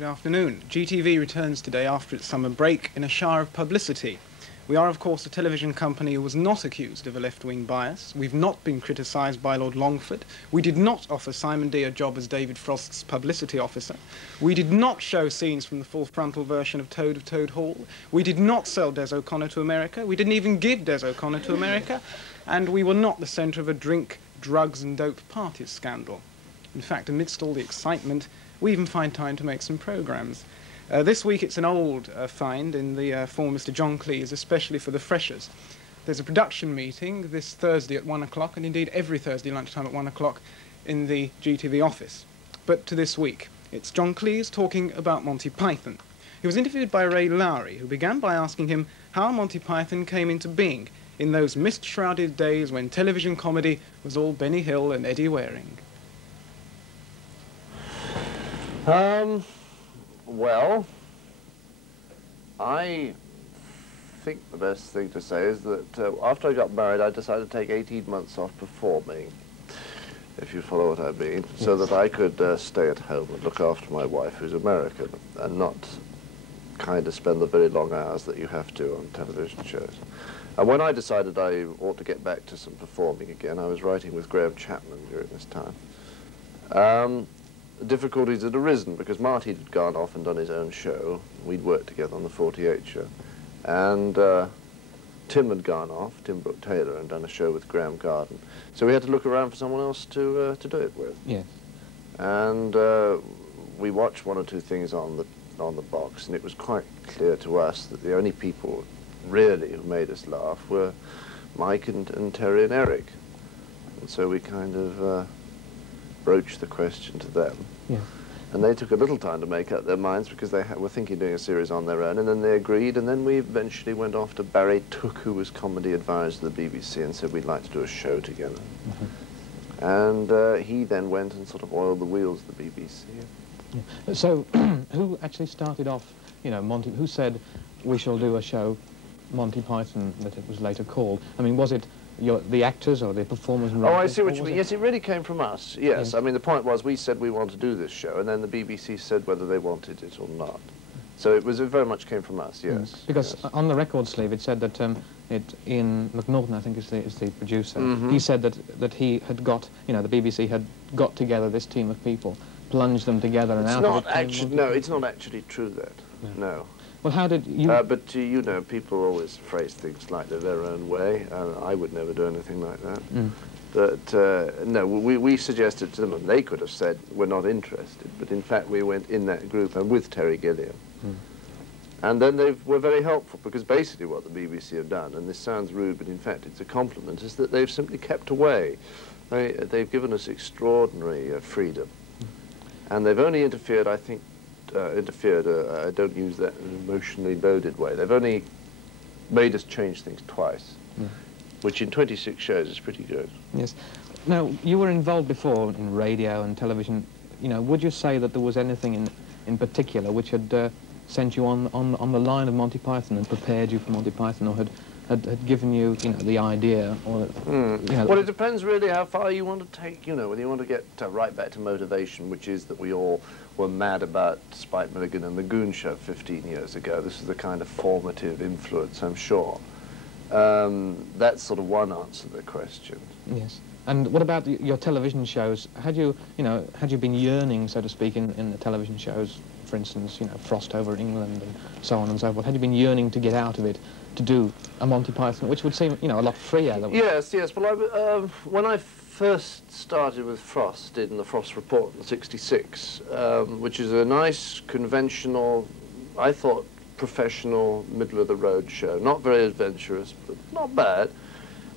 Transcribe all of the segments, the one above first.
Good afternoon. GTV returns today after its summer break in a shower of publicity. We are, of course, a television company who was not accused of a left-wing bias. We've not been criticised by Lord Longford. We did not offer Simon Dee a job as David Frost's publicity officer. We did not show scenes from the full-frontal version of Toad of Toad Hall. We did not sell Des O'Connor to America. We didn't even give Des O'Connor to America. And we were not the centre of a drink, drugs and dope parties scandal. In fact, amidst all the excitement, we even find time to make some programmes. This week it's an old find in the form of Mr. John Cleese, especially for the freshers. There's a production meeting this Thursday at 1 o'clock, and indeed every Thursday lunchtime at 1 o'clock in the GTV office. But to this week, it's John Cleese talking about Monty Python. He was interviewed by Ray Lowry, who began by asking him how Monty Python came into being in those mist-shrouded days when television comedy was all Benny Hill and Eddie Waring. Well, I think the best thing to say is that after I got married, I decided to take 18 months off performing, if you follow what I mean, so that I could stay at home and look after my wife, who's American, and not kind of spend the very long hours that you have to on television shows. And when I decided I ought to get back to some performing again, I was writing with Graham Chapman during this time. Difficulties had arisen because Marty had gone off and done his own show. We'd worked together on the 48 show. And Tim had gone off, Tim Brooke Taylor, and done a show with Graham Garden. So we had to look around for someone else to do it with. Yes. And we watched one or two things on the box, and it was quite clear to us that the only people really who made us laugh were Mike and Terry and Eric. And so we kind of broached the question to them. Yeah. And they took a little time to make up their minds because they were thinking of doing a series on their own, and then they agreed, and then we eventually went off to Barry Took, who was comedy advisor to the BBC, and said we'd like to do a show together. Mm-hmm. And he then went and sort of oiled the wheels of the BBC. Yeah. So, who actually started off, you know, Monty, who said we shall do a show, Monty Python, that it was later called? I mean, was it the actors or the performers? Oh, I see what you mean. Yes, it really came from us. Yes, I mean, the point was we said we want to do this show, and then the BBC said whether they wanted it or not. So it very much came from us, yes. Because on the record sleeve it said that Ian McNaughton, I think, is the producer. Mm-hmm. He said that he had got, you know, the BBC had got together this team of people, plunged them together, and out of it. No, it's not actually true that. No. Well, how did you... but, you know, people always phrase things like they're their own way. I would never do anything like that. Mm. But, no, we suggested to them, and they could have said, we're not interested. But, in fact, we went in that group and with Terry Gilliam. Mm. And then they were very helpful, because basically what the BBC have done, and this sounds rude, but in fact it's a compliment, is that they've simply kept away. They've given us extraordinary freedom. Mm. And they've only interfered, I think, I don't use that in an emotionally loaded way. They've only made us change things twice, which in 26 shows is pretty good. Yes. Now, you were involved before in radio and television. You know, would you say that there was anything in particular which had sent you on the line of Monty Python and prepared you for Monty Python, or had given you, you know, the idea, or you know, well, it depends really how far you want to take, you know, whether you want to get right back to motivation, which is that we all were mad about Spike Milligan and the Goon Show 15 years ago. This is the kind of formative influence, I'm sure. That's sort of one answer to the question. Yes. And what about your television shows? Had you been yearning, so to speak, in the television shows, for instance, you know, Frost Over England and so on and so forth, had you been yearning to get out of it, to do a Monty Python, which would seem, you know, a lot freer? Yes, yes. Well, when I first started with Frost in the Frost Report in '66, which is a nice, conventional, I thought, professional, middle-of-the-road show. Not very adventurous, but not bad.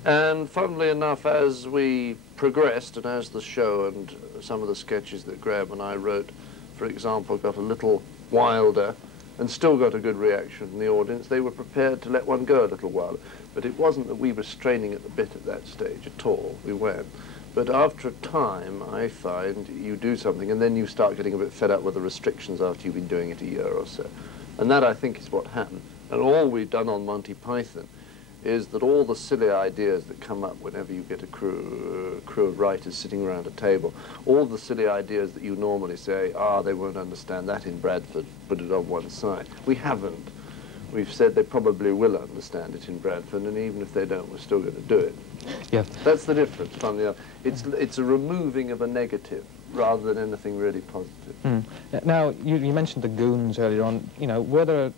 And funnily enough, as we progressed and as the show and some of the sketches that Graham and I wrote, for example, got a little wilder and still got a good reaction from the audience, they were prepared to let one go a little wilder. But it wasn't that we were straining at the bit at that stage at all. We weren't. But after a time, I find you do something and then you start getting a bit fed up with the restrictions after you've been doing it a year or so. And that, I think, is what happened. And all we've done on Monty Python is that all the silly ideas that come up whenever you get a crew of writers sitting around a table, all the silly ideas that you normally say, they won't understand that in Bradford, put it on one side. We haven't. We've said they probably will understand it in Bradford, and even if they don't, we're still going to do it. Yeah. That's the difference, funnily enough. It's a removing of a negative rather than anything really positive. Mm. Now, you mentioned the goons earlier on. You know, were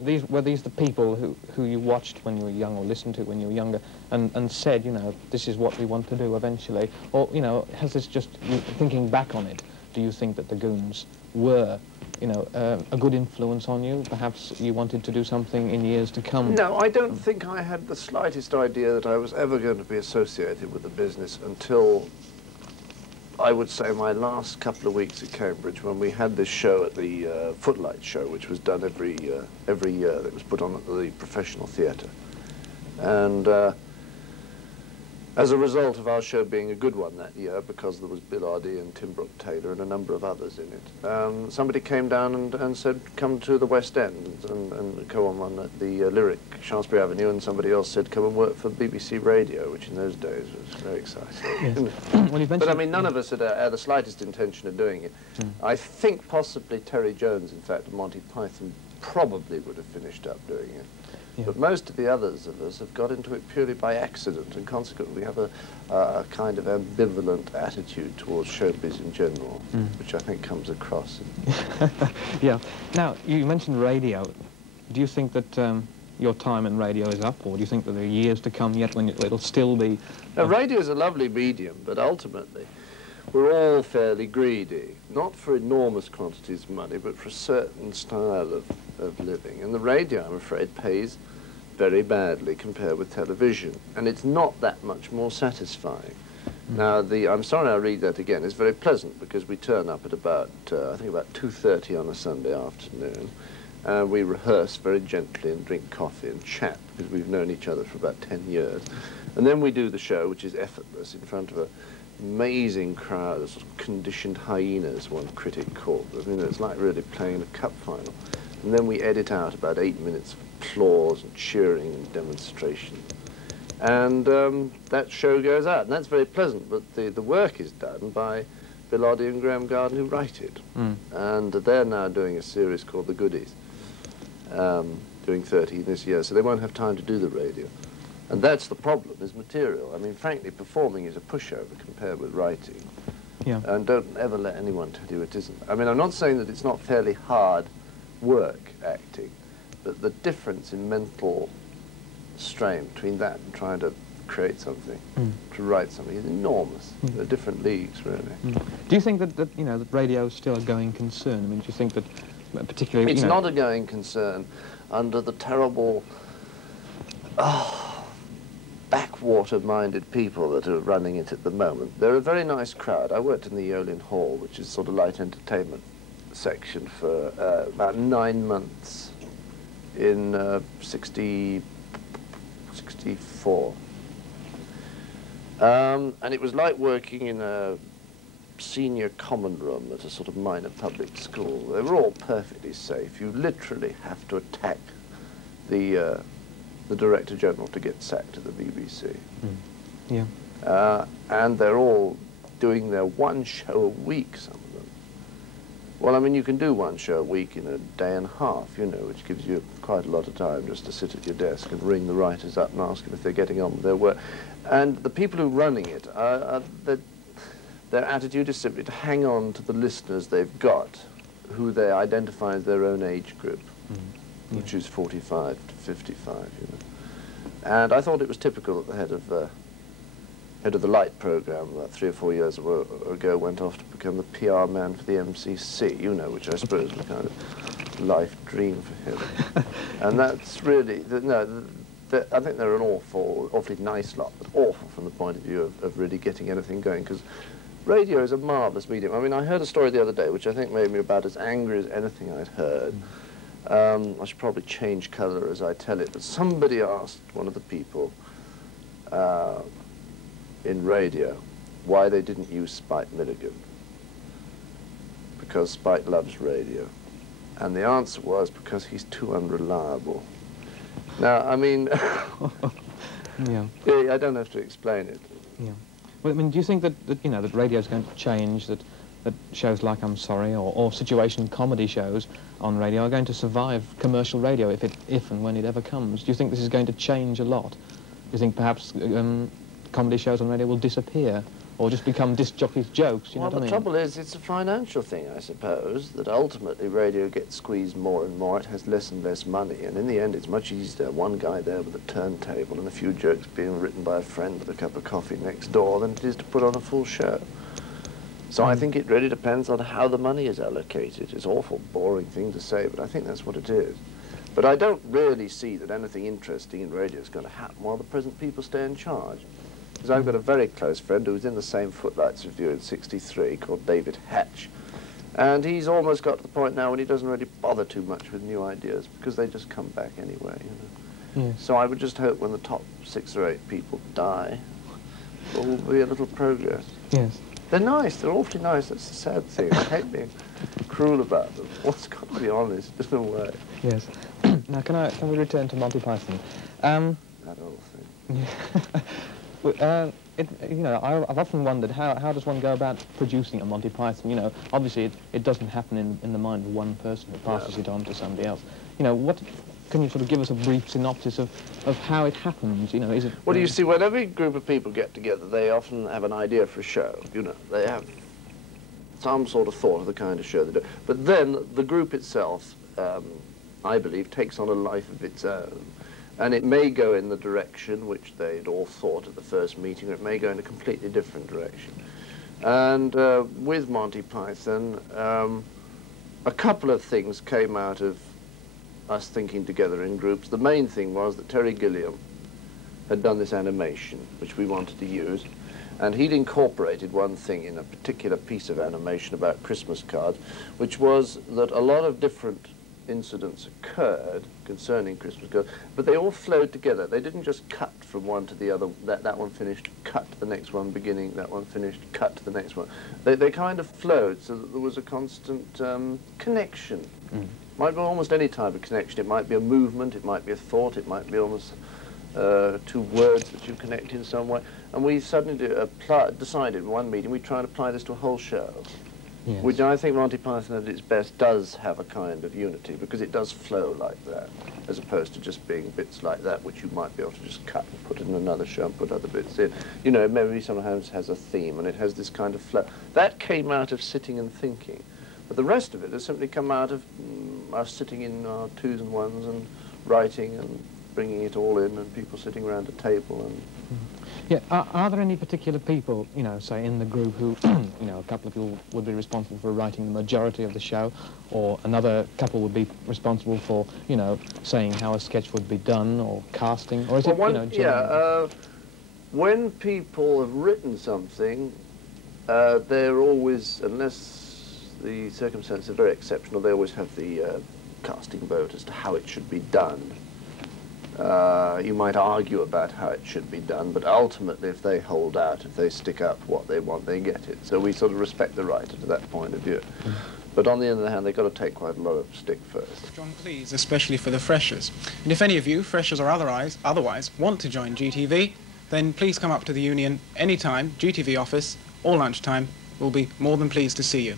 these the people who you watched when you were young, or listened to when you were younger, and said, you know, this is what we want to do eventually? Or, you know, has this just, thinking back on it, do you think that the goons were, you know, a good influence on you? Perhaps you wanted to do something in years to come? No, I don't think I had the slightest idea that I was ever going to be associated with the business until, I would say, my last couple of weeks at Cambridge, when we had this show at the Footlights show, which was done every year, that was put on at the Professional Theatre. And as a result of our show being a good one that year, because there was Bill Oddie and Tim Brooke Taylor and a number of others in it, somebody came down and said, come to the West End and go on at the Lyric, Shaftesbury Avenue, and somebody else said, come and work for BBC Radio, which in those days was very exciting. Yes. Well, but I mean, none of us had the slightest intention of doing it. I think possibly Terry Jones, in fact, of Monty Python, probably would have finished up doing it. Yeah. But most of the others of us have got into it purely by accident, and consequently we have a kind of ambivalent attitude towards showbiz in general, which I think comes across. Yeah. Now, you mentioned radio. Do you think that your time in radio is up, or do you think that there are years to come yet when it'll still be... Now, radio is a lovely medium, but ultimately we're all fairly greedy, not for enormous quantities of money, but for a certain style of living. And the radio, I'm afraid, pays very badly compared with television, and it's not that much more satisfying. Now, I'm sorry I read that again, it's very pleasant, because we turn up at about, I think about 2:30 on a Sunday afternoon. We rehearse very gently and drink coffee and chat, because we've known each other for about 10 years. And then we do the show, which is effortless, in front of an amazing crowd of sort of conditioned hyenas, one critic called. I mean, it's like really playing a cup final. And then we edit out about 8 minutes of applause and cheering and demonstration. And that show goes out, and that's very pleasant, but the work is done by Bill Oddie and Graham Garden, who write it. And they're now doing a series called The Goodies, doing 30 this year, so they won't have time to do the radio. And that's the problem, is material. I mean, frankly, performing is a pushover compared with writing. Yeah. And don't ever let anyone tell you it isn't. I mean, I'm not saying that it's not fairly hard work, acting, but the difference in mental strain between that and trying to create something, to write something, is enormous. They're different leagues, really. Do you think that you know, that radio is still a going concern? I mean, do you think that particularly... It's not a going concern under the terrible... backwater-minded people that are running it at the moment. They're a very nice crowd. I worked in the Eolian Hall, which is sort of light entertainment section, for about 9 months in 64. And it was like working in a senior common room at a sort of minor public school. They were all perfectly safe. You literally have to attack the Director General to get sacked at the BBC. Yeah. And they're all doing their one show a week, some of them. Well, I mean, you can do one show a week in a day and a half, you know, which gives you quite a lot of time just to sit at your desk and ring the writers up and ask them if they're getting on with their work. And the people who are running it, their attitude is simply to hang on to the listeners they've got, who they identify as their own age group, which is 45 to 55, you know. And I thought it was typical that the head of the Light programme about 3 or 4 years ago went off to become the PR man for the MCC, you know, which I suppose was a kind of life dream for him. And that's really, I think they're an awfully nice lot, but awful from the point of view of really getting anything going, because radio is a marvellous medium. I mean, I heard a story the other day which I think made me about as angry as anything I'd heard. I should probably change colour as I tell it, but somebody asked one of the people in radio why they didn't use Spike Milligan, because Spike loves radio. And the answer was because he's too unreliable. Now, I mean, Yeah. Yeah, I don't have to explain it. Yeah. Well, I mean, do you think that you know, that radio's going to change, that shows like I'm Sorry or situation comedy shows on radio are going to survive commercial radio if and when it ever comes? Do you think this is going to change a lot? Do you think perhaps comedy shows on radio will disappear or just become disc jockeys' jokes? You know what I mean? The trouble is, it's a financial thing, I suppose, that ultimately radio gets squeezed more and more. It has less and less money, and in the end, it's much easier to have one guy there with a turntable and a few jokes being written by a friend with a cup of coffee next door than it is to put on a full show. So I think it really depends on how the money is allocated. It's an awful boring thing to say, but I think that's what it is. But I don't really see that anything interesting in radio is going to happen while the present people stay in charge. Because I've got a very close friend who was in the same Footlights review in '63 called David Hatch. And he's almost got to the point now when he doesn't really bother too much with new ideas because they just come back anyway, you know. Yes. So I would just hope when the top 6 or 8 people die, there will be a little progress. Yes. They're nice, they're awfully nice, that's the sad thing. I hate being cruel about them. One's got to be honest, in a way. Yes. Now, can we return to Monty Python? That whole thing. You know, I've often wondered how does one go about producing a Monty Python? You know, obviously it doesn't happen in the mind of one person who passes it on to somebody else. You know, what can you sort of give us a brief synopsis of how it happens? You know, is it? Well, you see, when every group of people get together, they often have an idea for a show. You know, they have some sort of thought of the kind of show they do. But then the group itself, I believe, takes on a life of its own. And it may go in the direction which they'd all thought at the first meeting, or it may go in a completely different direction. And with Monty Python, a couple of things came out of us thinking together in groups. The main thing was that Terry Gilliam had done this animation, which we wanted to use, and he'd incorporated one thing in a particular piece of animation about Christmas cards, which was that a lot of different incidents occurred concerning Christmas cards, but they all flowed together. They didn't just cut from one to the other, that one finished, cut to the next one beginning, that one finished, cut to the next one. They kind of flowed so that there was a constant connection. Mm. Might be almost any type of connection. It might be a movement, it might be a thought, it might be almost 2 words that you connect in some way. And we suddenly decided in one meeting we'd try and apply this to a whole show. Yes. Which I think Monty Python at its best does have a kind of unity, because it does flow like that, as opposed to just being bits like that, which you might be able to just cut and put in another show and put other bits in. You know, maybe sometimes has a theme, and it has this kind of flow. That came out of sitting and thinking. But the rest of it has simply come out of us sitting in our 2s and 1s and writing and bringing it all in, and people sitting around a table. And yeah, are there any particular people, you know, say in the group who, you know, a couple of people would be responsible for writing the majority of the show, or another couple would be responsible for, you know, saying how a sketch would be done, or casting, or is it, you know, generally? When people have written something, they're always, unless the circumstances are very exceptional, they always have the casting vote as to how it should be done. You might argue about how it should be done, but ultimately if they hold out, if they stick up what they want, they get it. So we sort of respect the writer to that point of view. But on the other hand, they've got to take quite a lot of stick first. John Cleese, especially for the freshers. And if any of you, freshers or otherwise, want to join GTV, then please come up to the union anytime, GTV office, or lunchtime. We'll be more than pleased to see you.